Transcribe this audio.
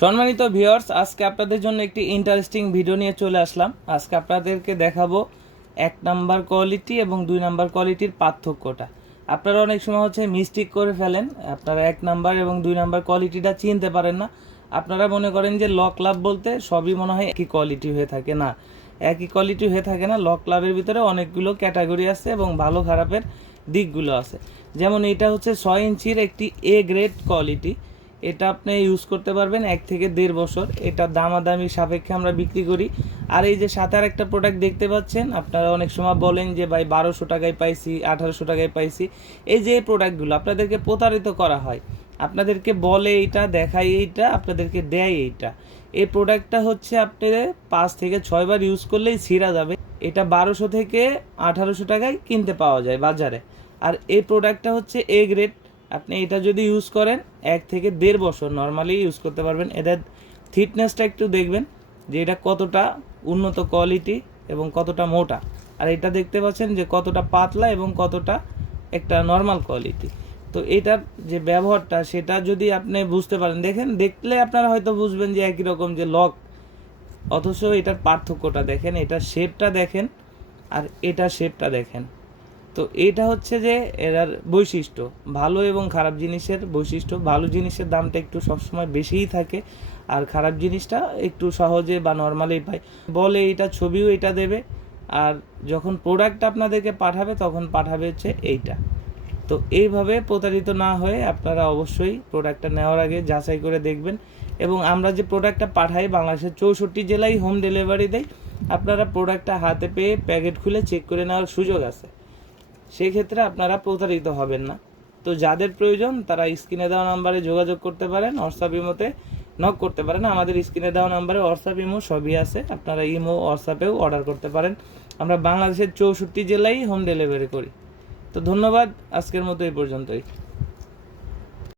সম্মানিত ভিউয়ার্স, আজকে আপনাদের জন্য একটি ইন্টারেস্টিং ভিডিও নিয়ে চলে আসলাম। আজকে আপনাদেরকে দেখাবো 1 নাম্বার কোয়ালিটি এবং 2 নাম্বার কোয়ালিটির পার্থক্যটা। আপনারা অনেক সময় মিস্টেক করে ফেলেন, আপনারা 1 নাম্বার এবং 2 নাম্বার কোয়ালিটিটা চিনতে পারেন না। আপনারা মনে করেন যে লক লাভ বলতে সবই মনে হয় একই কোয়ালিটি হয়ে থাকে। না, একই কোয়ালিটি হয়ে থাকে না। লক লাভের ভিতরে অনেকগুলো ক্যাটাগরি আছে এবং ভালো খারাপের দিকগুলো আছে। যেমন এটা হচ্ছে 6 ইঞ্চির একটি এ গ্রেড কোয়ালিটি। এটা আপনি ইউজ করতে পারবেন 1 থেকে 1.5 বছর। এটা দামাদামি সাপেক্ষে আমরা বিক্রি করি। আর এই যে সাথে আর একটা প্রোডাক্ট দেখতে পাচ্ছেন, আপনারা অনেক সময় বলেন যে ভাই 1200 টাকায় পাইছি, 1800 টাকায় পাইছি। এই যে প্রোডাক্টগুলো আপনাদেরকে প্রতারিত করা হয়, আপনাদেরকে বলে এইটা, দেখায় এইটা, আপনাদেরকে দেয় এইটা। এই প্রোডাক্টটা হচ্ছে আপনি 5 থেকে 6 বার ইউজ করলেই ছিঁড়া যাবে। এটা 1200 থেকে 1800 টাকায় কিনতে পাওয়া যায় বাজারে। আর এই প্রোডাক্টটা হচ্ছে এ গ্রেড। আপনি এটা যদি ইউজ করেন 1 থেকে 1.5 বছর নর্মালি ইউজ করতে পারবেন। এদের থিকনেসটা একটু দেখবেন যে এটা কতটা উন্নত কোয়ালিটি এবং কতটা মোটা। আর এটা দেখতে পাচ্ছেন যে কতটা পাতলা এবং কতটা একটা নর্মাল কোয়ালিটি। তো এটার যে ব্যবহারটা সেটা যদি আপনি বুঝতে পারেন, দেখেন, দেখলে আপনারা হয়তো বুঝবেন যে একই রকম যে লক, অথচ এটার পার্থক্যটা দেখেন, এটার শেপটা দেখেন আর এটার শেপটা দেখেন। তো এটা হচ্ছে যে এর বৈশিষ্ট্য, ভালো এবং খারাপ জিনিসের বৈশিষ্ট্য। ভালো জিনিসের দামটা একটু সবসময় বেশিই থাকে, আর খারাপ জিনিসটা একটু সহজে বা নর্মালি পাই। বলে এটা ছবিও এটা দেবে, আর যখন প্রোডাক্ট আপনাদেরকে পাঠাবে তখন পাঠাবে হচ্ছে এইটা। তো এইভাবে প্রতারিত না হয়ে আপনারা অবশ্যই প্রোডাক্টটা নেওয়ার আগে যাচাই করে দেখবেন। এবং আমরা যে প্রোডাক্টটা পাঠাই বাংলাদেশের 64 জেলায় হোম ডেলিভারি দেয়। আপনারা প্রোডাক্টটা হাতে পেয়ে প্যাকেট খুলে চেক করে নেওয়ার সুযোগ আছে, সেই ক্ষেত্রে আপনারা প্রতারিত হবেন না। তো যাদের প্রয়োজন তারা স্ক্রিনে দেওয়া নাম্বারে যোগাযোগ করতে পারেন, হোয়াটসঅ্যাপ ইমোতে নক করতে পারেন। আমাদের স্ক্রিনে দেওয়া নাম্বারে হোয়াটসঅ্যাপ ইমো সবই আছে, আপনারা ইমো হোয়াটসঅ্যাপেও অর্ডার করতে পারেন। আমরা বাংলাদেশের 64 জেলায় হোম ডেলিভারি করি। তো ধন্যবাদ, আজকের মতো এই পর্যন্তই।